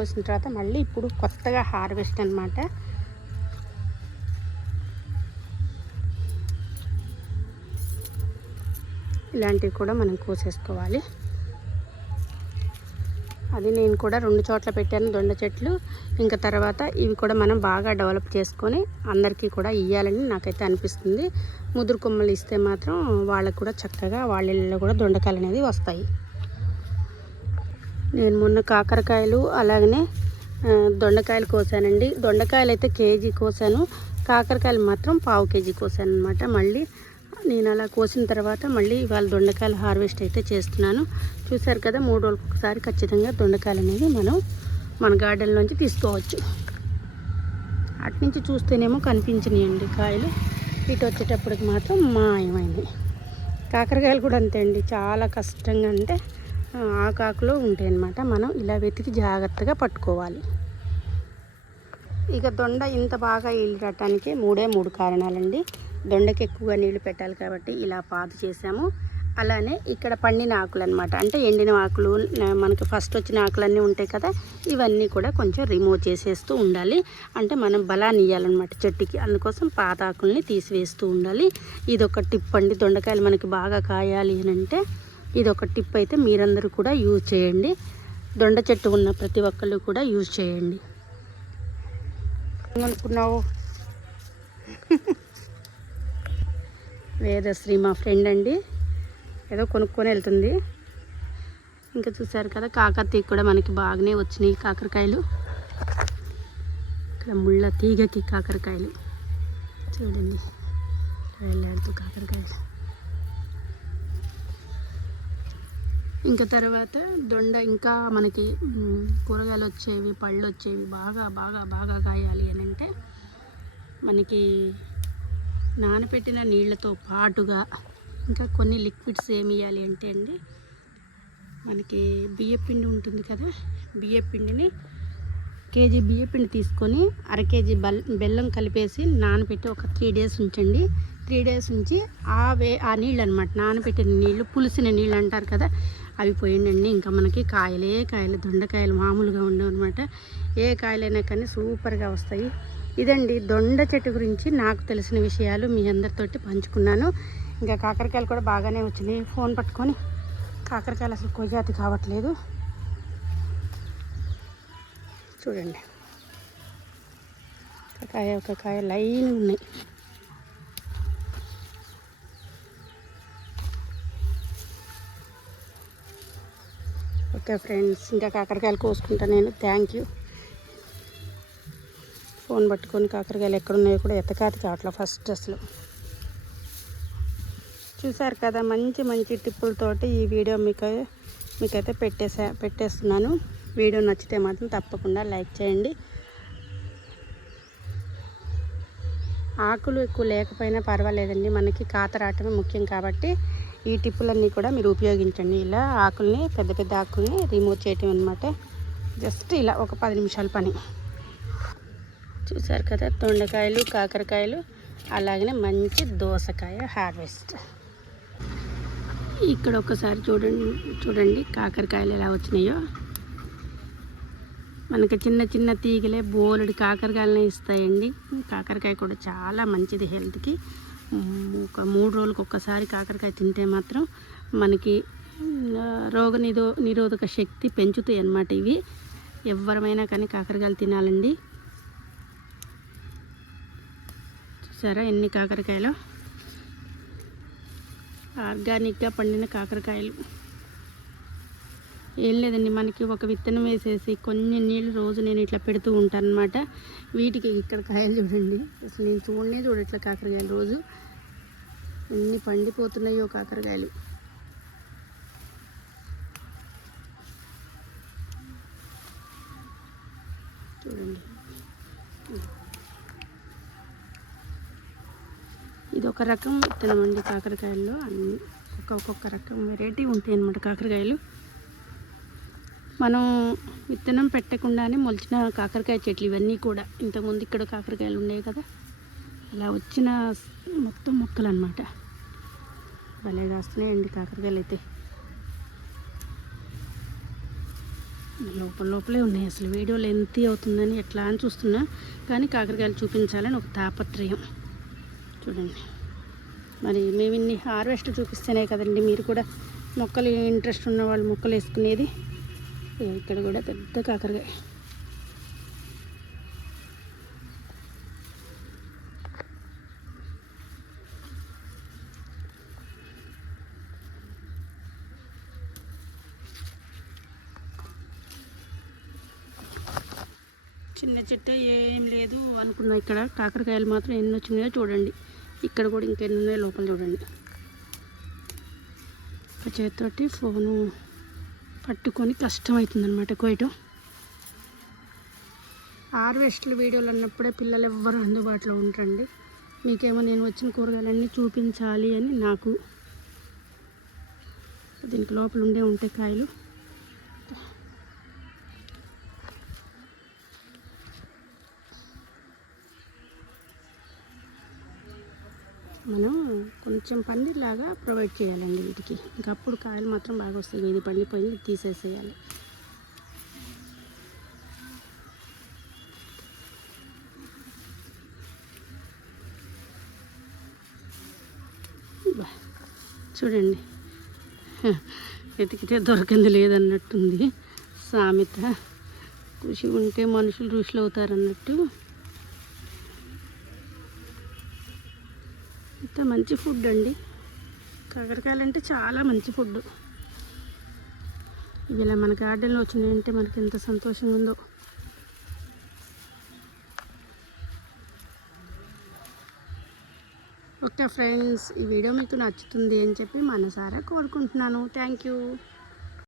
కోసిన తర్వాత మళ్ళీ ఇప్పుడు కొత్తగా హార్వెస్ట్ అన్నమాట. ఇలాంటివి కూడా మనం కోసేసుకోవాలి. అది నేను కూడా 2 చోట్ల పెట్టాను దొండ చెట్లు. ఇంకా తర్వాత ఇవి కూడా మనం బాగా డెవలప్ చేసుకొని అందరికీ కూడా ఇవ్వాలని నాకైతే అనిపిస్తుంది. ముదురు కొమ్మలు ఇస్తే మాత్రం వాళ్ళకు కూడా చక్కగా వాళ్ళ ఇళ్ళలో కూడా దొండకాయలు అనేది వస్తాయి. నేను మొన్న కాకరకాయలు అలాగనే దొండకాయలు కోసానండి. దొండకాయలు అయితే కేజీ కోసాను, కాకరకాయలు మాత్రం పావు కేజీ కోసాను అనమాట. మళ్ళీ నేను అలా కోసిన తర్వాత మళ్ళీ ఇవాళ దొండకాయలు హార్వెస్ట్ అయితే చేస్తున్నాను. చూసారు కదా, 3 రోజులకు ఒకసారి ఖచ్చితంగా దొండకాయలు అనేది మనం మన గార్డెన్లోంచి తీసుకోవచ్చు. అట్నుంచి చూస్తేనేమో కనిపించినాయండి కాయలు, ఇటు వచ్చేటప్పటికి మాత్రం మాయమైంది. కాకరకాయలు కూడా అంతే అండి, చాలా కష్టంగా అంటే ఆకాకులో ఉంటాయి అన్నమాట. మనం ఇలా వెతికి జాగ్రత్తగా పట్టుకోవాలి. ఇక దొండ ఇంత బాగా ఈల్చడానికి 3 కారణాలండి. దొండకి ఎక్కువగా నీళ్లు పెట్టాలి కాబట్టి ఇలా పాదు చేసాము. అలానే ఇక్కడ పండిన ఆకులు అనమాట, అంటే ఎండిన ఆకులు, మనకి ఫస్ట్ వచ్చిన ఆకులన్నీ ఉంటాయి కదా, ఇవన్నీ కూడా కొంచెం రిమూవ్ చేసేస్తూ ఉండాలి. అంటే మనం బలాన్ని ఇవ్వాలన్నమాట చెట్టుకి, అందుకోసం పాత ఆకుల్ని తీసివేస్తూ ఉండాలి. ఇదొక టిప్ అండి. దొండకాయలు మనకి బాగా కాయాలి అని అంటే ఇదొక టిప్ అయితే మీరందరూ కూడా యూజ్ చేయండి. దొండ చెట్టు ఉన్న ప్రతి ఒక్కళ్ళు కూడా యూజ్ చేయండి. ఏమనుకున్నావు? వేదశ్రీ మా ఫ్రెండ్ అండి, ఏదో కొనుక్కొని వెళ్తుంది. ఇంకా చూసారు కదా, కాకరతీగ కూడా మనకి బాగానే వచ్చినాయి కాకరకాయలు. ఇక్కడ ముళ్ళ తీగకి కాకరకాయలు చూడండి, వెళ్ళాడుతూ కాకరకాయలు. ఇంకా తర్వాత దొండ ఇంకా మనకి కూరగాయలు వచ్చేవి, పళ్ళు వచ్చేవి బాగా బాగా బాగా కాయాలి అని అంటే మనకి నానబెట్టిన నీళ్ళతో పాటుగా ఇంకా కొన్ని లిక్విడ్స్ ఏమి ఇవ్వాలి అంటే అండి, మనకి బియ్యపిండి ఉంటుంది కదా, బియ్యపిండిని కేజీ బియ్యపిండి తీసుకొని అరకేజీ బెల్లం కలిపేసి నానబెట్టి ఒక 3 డేస్ ఉంచండి. 3 డేస్ ఉంచి ఆ నీళ్ళు అనమాట, నానబెట్టిన నీళ్ళు, పులిసిన నీళ్ళు అంటారు కదా, అవి పోయిండండి. ఇంకా మనకి కాయలు దొండకాయలు మామూలుగా ఉండవు అనమాట. ఏ కాయలైనా కానీ సూపర్గా వస్తాయి. ఇదండి దొండ చెట్టు గురించి నాకు తెలిసిన విషయాలు మీ అందరితోటి పంచుకున్నాను. ఇంకా కాకరకాయలు కూడా బాగానే వచ్చినాయి. ఫోన్ పట్టుకొని కాకరకాయలు అసలు కొయ్యాతి కావట్లేదు. చూడండి, ఒక కాయ లైన్ ఉన్నాయి. ఓకే ఫ్రెండ్స్, ఇంకా కాకరకాయలు కోసుకుంటా నేను. Thank you. ఫోన్ పట్టుకొని కాకరకాయలు ఎక్కడున్నాయో కూడా ఎత్తకాతి కావట్లా ఫస్ట్ అసలు. చూసారు కదా, మంచి మంచి టిప్పులతోటి ఈ వీడియో మీకైతే పెట్టేస్తున్నాను. వీడియో నచ్చితే మాత్రం తప్పకుండా లైక్ చేయండి. ఆకులు ఎక్కువ లేకపోయినా పర్వాలేదండి, మనకి కాత రావటమే ముఖ్యం కాబట్టి ఈ టిప్పులన్నీ కూడా మీరు ఉపయోగించండి. ఇలా ఆకుల్ని, పెద్ద పెద్ద ఆకుల్ని రిమూవ్ చేయటం అనమాట. జస్ట్ ఇలా ఒక 10 నిమిషాల పని. చూసారు కదా, దొండకాయలు, కాకరకాయలు, అలాగనే మంచి దోసకాయ హార్వెస్ట్. ఇక్కడ ఒకసారి చూడండి కాకరకాయలు ఎలా వచ్చినాయో. మనకి చిన్న చిన్న తీగలే బోలెడు కాకరకాయలనే ఇస్తాయండి. కాకరకాయ కూడా చాలా మంచిది హెల్త్కి. ఒక 3 రోజులకు ఒక్కసారి కాకరకాయ తింటే మాత్రం మనకి నిరోధక శక్తి పెంచుతాయి అన్నమాట. ఇవి ఎవరమైనా కానీ కాకరకాయలు తినాలండి. చూసారా ఎన్ని కాకరకాయలు, ఆర్గానిక్గా పండిన కాకరకాయలు. ఏం లేదండి, మనకి ఒక విత్తనం వేసేసి కొన్ని నీళ్ళు రోజు నేను ఇట్లా పెడుతూ ఉంటాను అనమాట. వీటికి ఇక్కడ కాయలు చూడండి, అసలు నేను చూడట్లే కాకరకాయలు రోజు ఎన్ని పండిపోతున్నాయో కాకరకాయలు. చూడండి, ఇది ఒక రకం విత్తనం అండి కాకరకాయల్లో. అన్ని ఒక్కొక్క రకం వెరైటీ ఉంటాయి అన్నమాట కాకరకాయలు. మనం విత్తనం పెట్టకుండానే మొలిచిన కాకరకాయ చెట్లు ఇవన్నీ కూడా. ఇంతకుముందు ఇక్కడ కాకరకాయలు ఉండేవి కదా, అలా వచ్చిన మొత్తం మొక్కలు అన్నమాట. భలే కాస్తున్నాయండి కాకరకాయలు అయితే. లోపల లోపలే ఉన్నాయి. అసలు వీడియో లెంత్ అవుతుందని ఎట్లా అని చూస్తున్నా, కానీ కాకరకాయలు చూపించాలని ఒక తాపత్రయం. చూడండి, మరి మేము ఇన్ని హార్వెస్ట్ చూపిస్తేనే కదండి మీరు కూడా మొక్కలు ఇంట్రెస్ట్ ఉన్న వాళ్ళు మొక్కలు వేసుకునేది. ఇక్కడ కూడా పెద్ద కాకరకాయ. చిన్న చెట్టు ఏం లేదు అనుకున్నా, ఇక్కడ కాకరకాయలు మాత్రం ఎన్ని వచ్చినాయో చూడండి. ఇక్కడ కూడా ఇంకెన్ని ఉన్నాయో లోపల చూడండి. ఒక చేతితోటి ఫోను పట్టుకొని కష్టమవుతుందన్నమాట కోయటం. హార్వెస్ట్లు వీడియోలు అన్నప్పుడే పిల్లలు ఎవ్వరు అందుబాటులో ఉంటారండి. మీకేమో నేను వచ్చిన కూరగాయలన్నీ చూపించాలి అని నాకు. దీనికి లోపల ఉంటాయి కాయలు. మనం కొంచెం పందిలాగా ప్రొవైడ్ చేయాలండి వీటికి. ఇంకప్పుడు కాయలు మాత్రం బాగా వస్తాయి. ఇది పండిపోయింది, తీసేసేయాలి. చూడండి, వెతికితే దొరకంది లేదన్నట్టుంది సామెత. కృషి ఉంటే మనుషులు ఋషులు అవుతారన్నట్టు. ఇంత మంచి ఫుడ్ అండి. కాకరకాయలు అంటే చాలా మంచి ఫుడ్. ఇవి ఇలా మన గార్డెన్లో వచ్చినాయంటే మనకి ఎంత సంతోషంగా ఉందో. ఓకే ఫ్రెండ్స్, ఈ వీడియో మీకు నచ్చుతుంది అని చెప్పి మనసారా కోరుకుంటున్నాను. Thank you.